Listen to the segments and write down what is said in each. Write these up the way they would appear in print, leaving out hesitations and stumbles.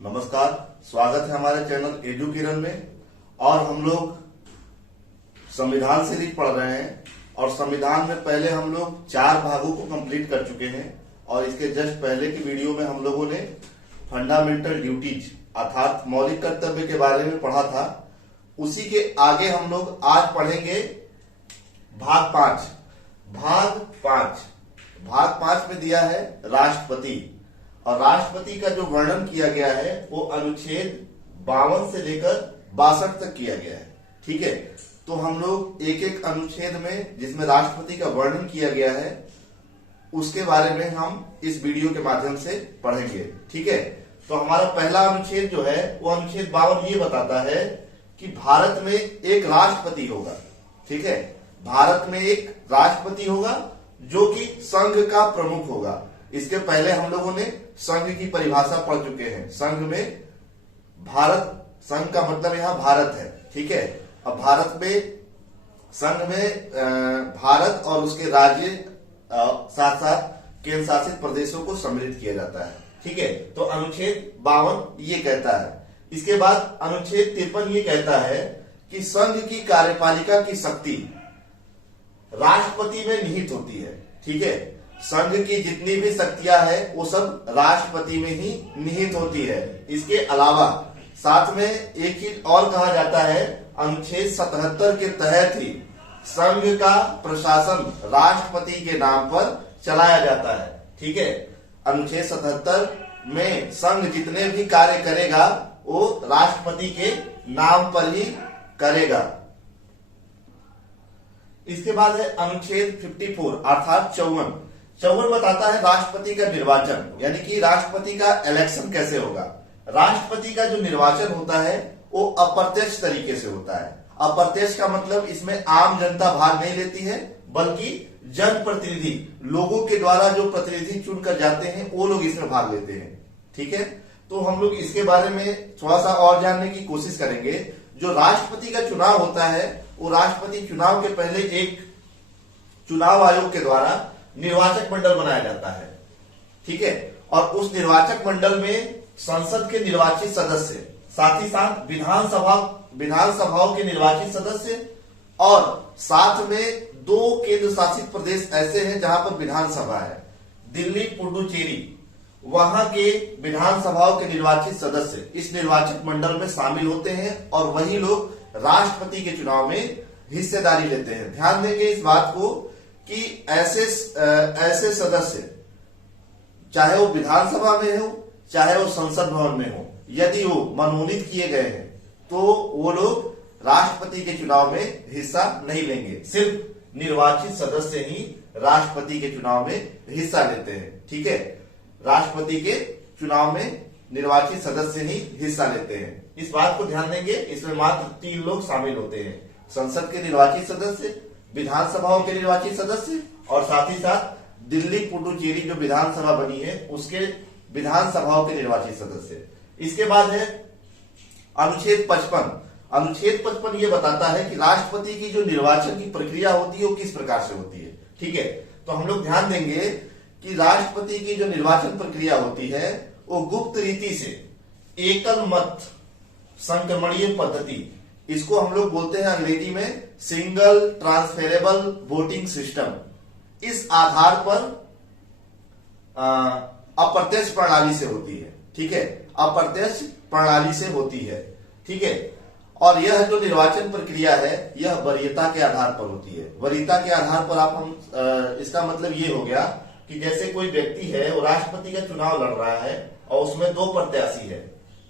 नमस्कार, स्वागत है हमारे चैनल एजू किरण में। और हम लोग संविधान सीरीज पढ़ रहे हैं और संविधान में पहले हम लोग 4 भागों को कंप्लीट कर चुके हैं और इसके जस्ट पहले की वीडियो में हम लोगों ने फंडामेंटल ड्यूटीज अर्थात मौलिक कर्तव्य के बारे में पढ़ा था। उसी के आगे हम लोग आज पढ़ेंगे भाग 5। भाग 5 में दिया है राष्ट्रपति, और राष्ट्रपति का जो वर्णन किया गया है वो अनुच्छेद 52 से लेकर 62 तक किया गया है। ठीक है, तो हम लोग एक एक अनुच्छेद में जिसमें राष्ट्रपति का वर्णन किया गया है उसके बारे में हम इस वीडियो के माध्यम से पढ़ेंगे। ठीक है, तो हमारा पहला अनुच्छेद जो है वो अनुच्छेद 52 ये बताता है कि भारत में एक राष्ट्रपति होगा। ठीक है, भारत में एक राष्ट्रपति होगा जो कि संघ का प्रमुख होगा। इसके पहले हम लोगों ने संघ की परिभाषा पढ़ चुके हैं। संघ में भारत, संघ का मतलब यहां भारत है। ठीक है, अब भारत में संघ में भारत और उसके राज्य साथ साथ केंद्र शासित प्रदेशों को सम्मिलित किया जाता है। ठीक है, तो अनुच्छेद 52 ये कहता है। इसके बाद अनुच्छेद 53 ये कहता है कि संघ की कार्यपालिका की शक्ति राष्ट्रपति में निहित होती है। ठीक है, संघ की जितनी भी शक्तियां हैं वो सब राष्ट्रपति में ही निहित होती है। इसके अलावा साथ में एक चीज और कहा जाता है, अनुच्छेद 77 के तहत ही संघ का प्रशासन राष्ट्रपति के नाम पर चलाया जाता है। ठीक है, अनुच्छेद 77 में संघ जितने भी कार्य करेगा वो राष्ट्रपति के नाम पर ही करेगा। इसके बाद है अनुच्छेद 54 अर्थात 54 बताता है राष्ट्रपति का निर्वाचन, यानी कि राष्ट्रपति का इलेक्शन कैसे होगा। राष्ट्रपति का जो निर्वाचन होता है वो अप्रत्यक्ष तरीके से होता है। अप्रत्यक्ष का मतलब इसमें आम जनता भाग नहीं लेती है, बल्कि जनप्रतिनिधि, लोगों के द्वारा जो प्रतिनिधि चुनकर जाते हैं वो लोग इसमें भाग लेते हैं। ठीक है, तो हम लोग इसके बारे में थोड़ा सा और जानने की कोशिश करेंगे। जो राष्ट्रपति का चुनाव होता है वो राष्ट्रपति चुनाव के पहले एक चुनाव आयोग के द्वारा निर्वाचक मंडल बनाया जाता है। ठीक है, और उस निर्वाचक मंडल में संसद के निर्वाचित सदस्य, साथ ही साथ विधानसभाओं के निर्वाचित सदस्य, और साथ में 2 केंद्र शासित प्रदेश ऐसे हैं जहां पर विधानसभा है, दिल्ली, पुडुचेरी, वहां के विधानसभाओं के निर्वाचित सदस्य इस निर्वाचक मंडल में शामिल होते हैं और वही लोग राष्ट्रपति के चुनाव में हिस्सेदारी लेते हैं। ध्यान देंगे इस बात को कि ऐसे सदस्य चाहे वो विधानसभा में हो चाहे वो संसद भवन में हो, यदि वो मनोनीत किए गए हैं तो वो लोग राष्ट्रपति के चुनाव में हिस्सा नहीं लेंगे। सिर्फ निर्वाचित सदस्य ही राष्ट्रपति के चुनाव में हिस्सा लेते हैं। ठीक है, राष्ट्रपति के चुनाव में निर्वाचित सदस्य ही हिस्सा लेते हैं। इस बात को ध्यान देंगे। इसमें मात्र 3 लोग शामिल होते हैं, संसद के निर्वाचित सदस्य, विधानसभाओं के निर्वाचित सदस्य और साथ ही साथ दिल्ली, पुडुचेरी जो विधानसभा बनी है उसके विधानसभाओं के निर्वाचित सदस्य। इसके बाद है अनुच्छेद 55। अनुच्छेद 55 ये बताता है कि राष्ट्रपति की जो निर्वाचन की प्रक्रिया होती है वो किस प्रकार से होती है। ठीक है, तो हम लोग ध्यान देंगे कि राष्ट्रपति की जो निर्वाचन प्रक्रिया होती है वो गुप्त रीति से एकल मत संक्रमणीय पद्धति, इसको हम लोग बोलते हैं अंग्रेजी में सिंगल ट्रांसफरेबल वोटिंग सिस्टम, इस आधार पर अप्रत्यक्ष प्रणाली से होती है। ठीक है, अप्रत्यक्ष प्रणाली से होती है। ठीक है, और यह जो निर्वाचन प्रक्रिया है यह वरीयता के आधार पर होती है। वरीयता के आधार पर इसका मतलब ये हो गया कि जैसे कोई व्यक्ति है वो राष्ट्रपति का चुनाव लड़ रहा है और उसमें 2 प्रत्याशी है,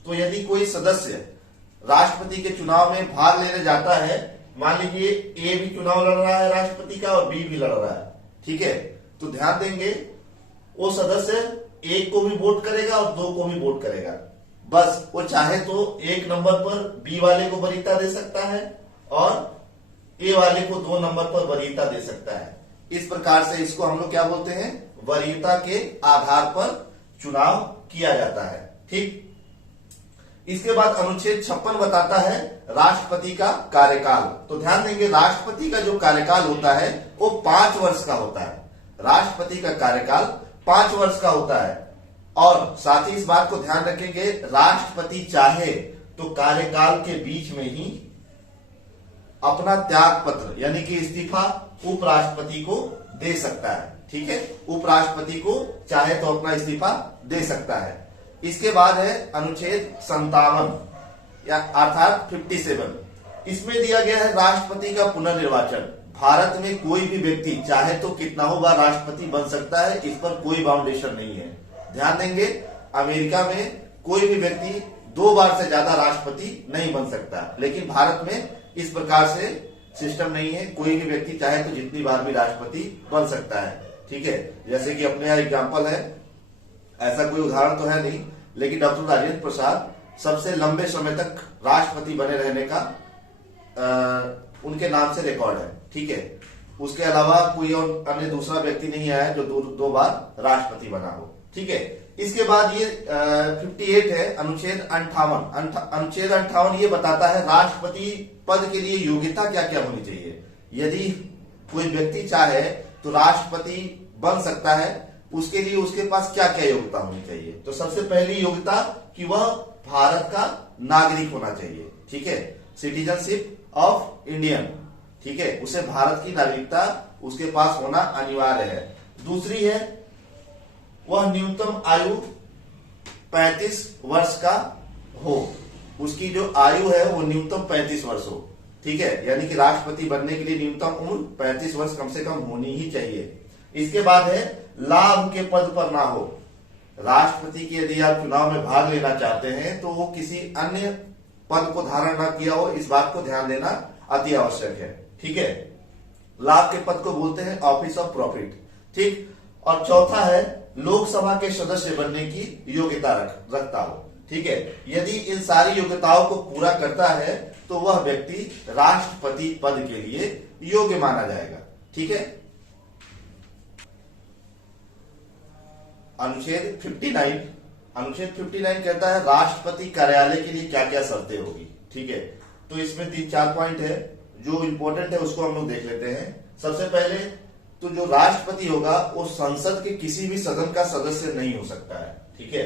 तो यदि कोई सदस्य राष्ट्रपति के चुनाव में भाग लेने जाता है, मान लीजिए ए भी चुनाव लड़ रहा है राष्ट्रपति का और बी भी लड़ रहा है। ठीक है, तो ध्यान देंगे वो सदस्य 1 को भी वोट करेगा और 2 को भी वोट करेगा। बस वो चाहे तो 1 नंबर पर बी वाले को वरीयता दे सकता है और ए वाले को 2 नंबर पर वरीयता दे सकता है। इस प्रकार से इसको हम लोग क्या बोलते हैं, वरीयता के आधार पर चुनाव किया जाता है। ठीक, इसके बाद अनुच्छेद 56 बताता है राष्ट्रपति का कार्यकाल। तो ध्यान देंगे राष्ट्रपति का जो कार्यकाल होता है वो 5 वर्ष का होता है। राष्ट्रपति का कार्यकाल 5 वर्ष का होता है। और साथ ही इस बात को ध्यान रखेंगे, राष्ट्रपति चाहे तो कार्यकाल के बीच में ही अपना त्याग पत्र यानी कि इस्तीफा उपराष्ट्रपति को दे सकता है। ठीक है, उपराष्ट्रपति को चाहे तो अपना इस्तीफा दे सकता है। इसके बाद है अनुच्छेद 57 या अर्थात 57। इसमें दिया गया है राष्ट्रपति का पुनर्निर्वाचन। भारत में कोई भी व्यक्ति चाहे तो कितना बार राष्ट्रपति बन सकता है, इस पर कोई बाउंडेशन नहीं है। ध्यान देंगे, अमेरिका में कोई भी व्यक्ति 2 बार से ज्यादा राष्ट्रपति नहीं बन सकता, लेकिन भारत में इस प्रकार से सिस्टम नहीं है। कोई भी व्यक्ति चाहे तो जितनी बार भी राष्ट्रपति बन सकता है। ठीक है, जैसे कि अपने यहाँ एग्जाम्पल है, ऐसा कोई उदाहरण तो है नहीं, लेकिन डॉक्टर राजेंद्र प्रसाद सबसे लंबे समय तक राष्ट्रपति बने रहने का उनके नाम से रिकॉर्ड है। ठीक है, उसके अलावा कोई और अन्य दूसरा व्यक्ति नहीं आया जो 2 बार राष्ट्रपति बना हो। ठीक है, इसके बाद ये 58 है अनुच्छेद 58। अनुच्छेद 58 ये बताता है राष्ट्रपति पद के लिए योग्यता क्या क्या होनी चाहिए। यदि कोई व्यक्ति चाहे तो राष्ट्रपति बन सकता है, उसके लिए उसके पास क्या क्या योग्यता होनी चाहिए। तो सबसे पहली योग्यता कि वह भारत का नागरिक होना चाहिए। ठीक है, सिटीजनशिप ऑफ इंडियन। ठीक है, उसे भारत की नागरिकता उसके पास होना अनिवार्य है। दूसरी है वह न्यूनतम आयु 35 वर्ष का हो। उसकी जो आयु है वो न्यूनतम 35 वर्ष हो। ठीक है, यानी कि राष्ट्रपति बनने के लिए न्यूनतम उम्र 35 वर्ष कम से कम होनी ही चाहिए। इसके बाद है लाभ के पद पर ना हो। राष्ट्रपति की यदि आप चुनाव में भाग लेना चाहते हैं तो वो किसी अन्य पद को धारण ना किया हो, इस बात को ध्यान देना अति आवश्यक है। ठीक है, लाभ के पद को बोलते हैं ऑफिस ऑफ प्रॉफिट। ठीक, और चौथा है लोकसभा के सदस्य बनने की योग्यता रखता हो। ठीक है, यदि इन सारी योग्यताओं को पूरा करता है तो वह व्यक्ति राष्ट्रपति पद के लिए योग्य माना जाएगा। ठीक है, अनुच्छेद 59 कहता है राष्ट्रपति कार्यालय के लिए क्या क्या शर्तें होगी। ठीक है, तो इसमें 3-4 पॉइंट है जो इंपॉर्टेंट है, उसको हम लोग देख लेते हैं। सबसे पहले तो जो राष्ट्रपति होगा वो संसद के किसी भी सदन का सदस्य नहीं हो सकता है। ठीक है,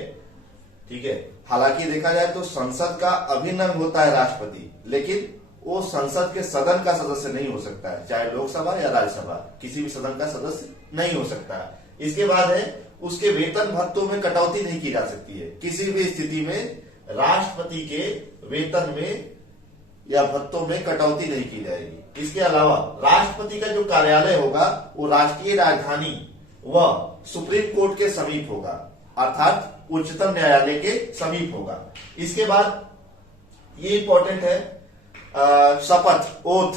ठीक है, हालांकि देखा जाए तो संसद का अभिन्न अंग होता है राष्ट्रपति, लेकिन वो संसद के सदन का सदस्य नहीं हो सकता है, चाहे लोकसभा या राज्यसभा, किसी भी सदन का सदस्य नहीं हो सकता है। इसके बाद है उसके वेतन भत्तों में कटौती नहीं की जा सकती है। किसी भी स्थिति में राष्ट्रपति के वेतन में या भत्तों में कटौती नहीं की जाएगी। इसके अलावा राष्ट्रपति का जो कार्यालय होगा वो राष्ट्रीय राजधानी व सुप्रीम कोर्ट के समीप होगा, अर्थात उच्चतम न्यायालय के समीप होगा। इसके बाद ये इंपॉर्टेंट है शपथ, ओथ।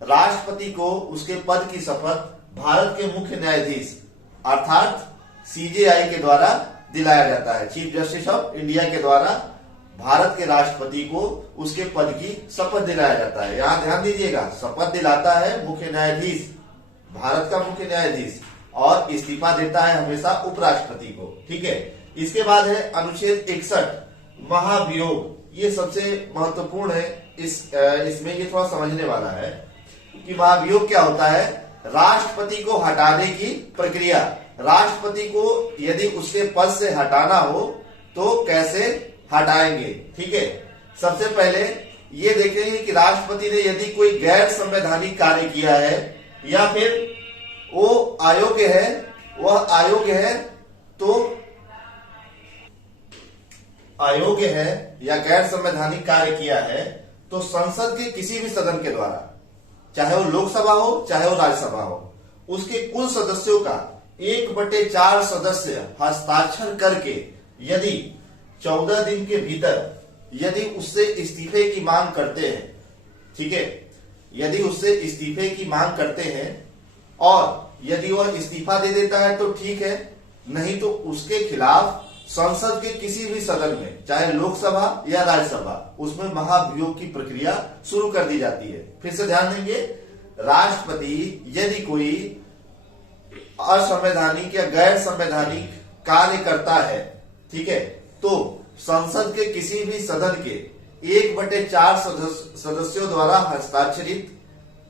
राष्ट्रपति को उसके पद की शपथ भारत के मुख्य न्यायाधीश अर्थात सीजेआई के द्वारा दिलाया जाता है। चीफ जस्टिस ऑफ इंडिया के द्वारा भारत के राष्ट्रपति को उसके पद की शपथ दिलाया जाता है। यहां ध्यान दीजिएगा, शपथ दिलाता है मुख्य न्यायाधीश, भारत का मुख्य न्यायाधीश, और इस्तीफा देता है हमेशा उपराष्ट्रपति को। ठीक है, इसके बाद है अनुच्छेद 61 महाभियोग। ये सबसे महत्वपूर्ण है, इसमें ये थोड़ा समझने वाला है कि महाभियोग क्या होता है। राष्ट्रपति को हटाने की प्रक्रिया, राष्ट्रपति को यदि उसके पद से हटाना हो तो कैसे हटाएंगे। ठीक है, सबसे पहले ये देखेंगे कि राष्ट्रपति ने यदि कोई गैर संवैधानिक कार्य किया है या फिर वो अयोग्य है, वह अयोग्य है तो अयोग्य है या गैर संवैधानिक कार्य किया है तो संसद के किसी भी सदन के द्वारा, चाहे वो लोकसभा हो चाहे वो राज्यसभा हो, उसके कुल सदस्यों का 1/4 सदस्य हस्ताक्षर करके यदि 14 दिन के भीतर यदि उससे इस्तीफे की मांग करते हैं, ठीक है, यदि उससे इस्तीफे की मांग करते हैं और यदि वह इस्तीफा दे देता है तो ठीक है, नहीं तो उसके खिलाफ संसद के किसी भी सदन में, चाहे लोकसभा या राज्यसभा, उसमें महाभियोग की प्रक्रिया शुरू कर दी जाती है। फिर से ध्यान देंगे, राष्ट्रपति यदि कोई असंवैधानिक या गैर संवैधानिक कार्य करता है, ठीक है, तो संसद के किसी भी सदन के 1/4 सदस्यों द्वारा हस्ताक्षरित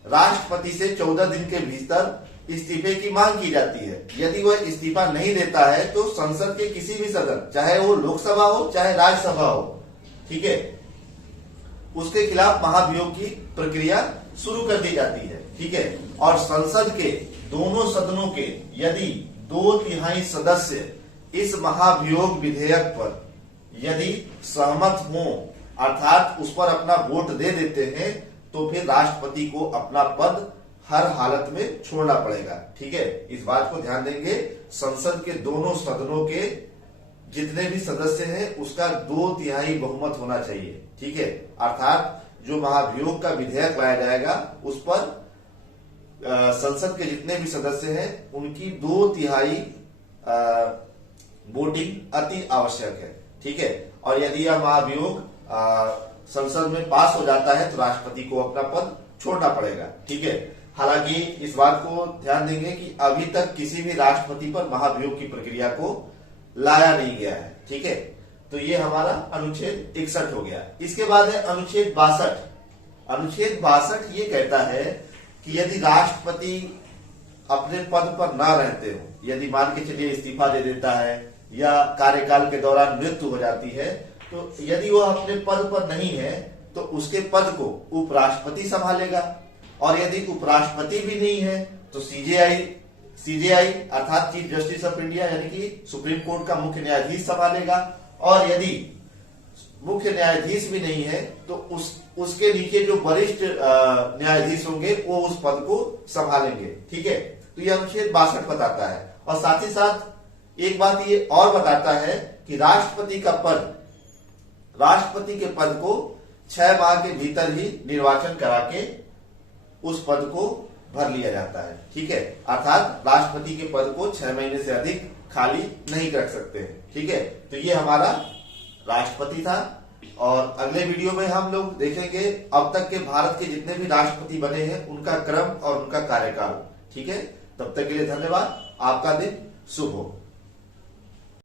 राष्ट्रपति से 14 दिन के भीतर इस्तीफे की मांग की जाती है। यदि वह इस्तीफा नहीं देता है तो संसद के किसी भी सदन, चाहे वो लोकसभा हो चाहे राज्यसभा हो, ठीक है, उसके खिलाफ महाभियोग की प्रक्रिया शुरू कर दी जाती है। ठीक है, और संसद के दोनों सदनों के यदि 2/3 सदस्य इस महाभियोग विधेयक पर यदि सहमत हों, अर्थात उस पर अपना वोट दे देते हैं, तो फिर राष्ट्रपति को अपना पद हर हालत में छोड़ना पड़ेगा। ठीक है, इस बात को ध्यान देंगे। संसद के दोनों सदनों के जितने भी सदस्य हैं उसका 2/3 बहुमत होना चाहिए। ठीक है, अर्थात जो महाभियोग का विधेयक लाया जाएगा उस पर संसद के जितने भी सदस्य हैं उनकी 2/3 वोटिंग अति आवश्यक है। ठीक है, और यदि यह महाभियोग संसद में पास हो जाता है तो राष्ट्रपति को अपना पद छोड़ना पड़ेगा। ठीक है, हालांकि इस बात को ध्यान देंगे कि अभी तक किसी भी राष्ट्रपति पर महाभियोग की प्रक्रिया को लाया नहीं गया है। ठीक है, तो ये हमारा अनुच्छेद 61 हो गया। इसके बाद है अनुच्छेद 62। अनुच्छेद 62 ये कहता है कि यदि राष्ट्रपति अपने पद पर ना रहते हो, यदि मान के चलिए इस्तीफा दे देता है या कार्यकाल के दौरान मृत्यु हो जाती है, तो यदि वह अपने पद पर नहीं है तो उसके पद को उपराष्ट्रपति संभालेगा, और यदि उपराष्ट्रपति भी नहीं है तो सीजेआई अर्थात चीफ जस्टिस ऑफ इंडिया यानी कि सुप्रीम कोर्ट का मुख्य न्यायाधीश संभालेगा, और यदि मुख्य न्यायाधीश भी नहीं है तो उसके नीचे जो वरिष्ठ न्यायाधीश होंगे वो उस पद को संभालेंगे। ठीक है, तो यह अनुच्छेद 62 बताता है। और साथ ही साथ एक बात ये और बताता है कि राष्ट्रपति के पद को 6 माह के भीतर ही निर्वाचन करा के उस पद को भर लिया जाता है। ठीक है, अर्थात राष्ट्रपति के पद को 6 महीने से अधिक खाली नहीं रख सकते हैं। ठीक है, तो ये हमारा राष्ट्रपति था, और अगले वीडियो में हम लोग देखेंगे अब तक के भारत के जितने भी राष्ट्रपति बने हैं उनका क्रम और उनका कार्यकाल। ठीक है, तब तक के लिए धन्यवाद। आपका दिन शुभ हो।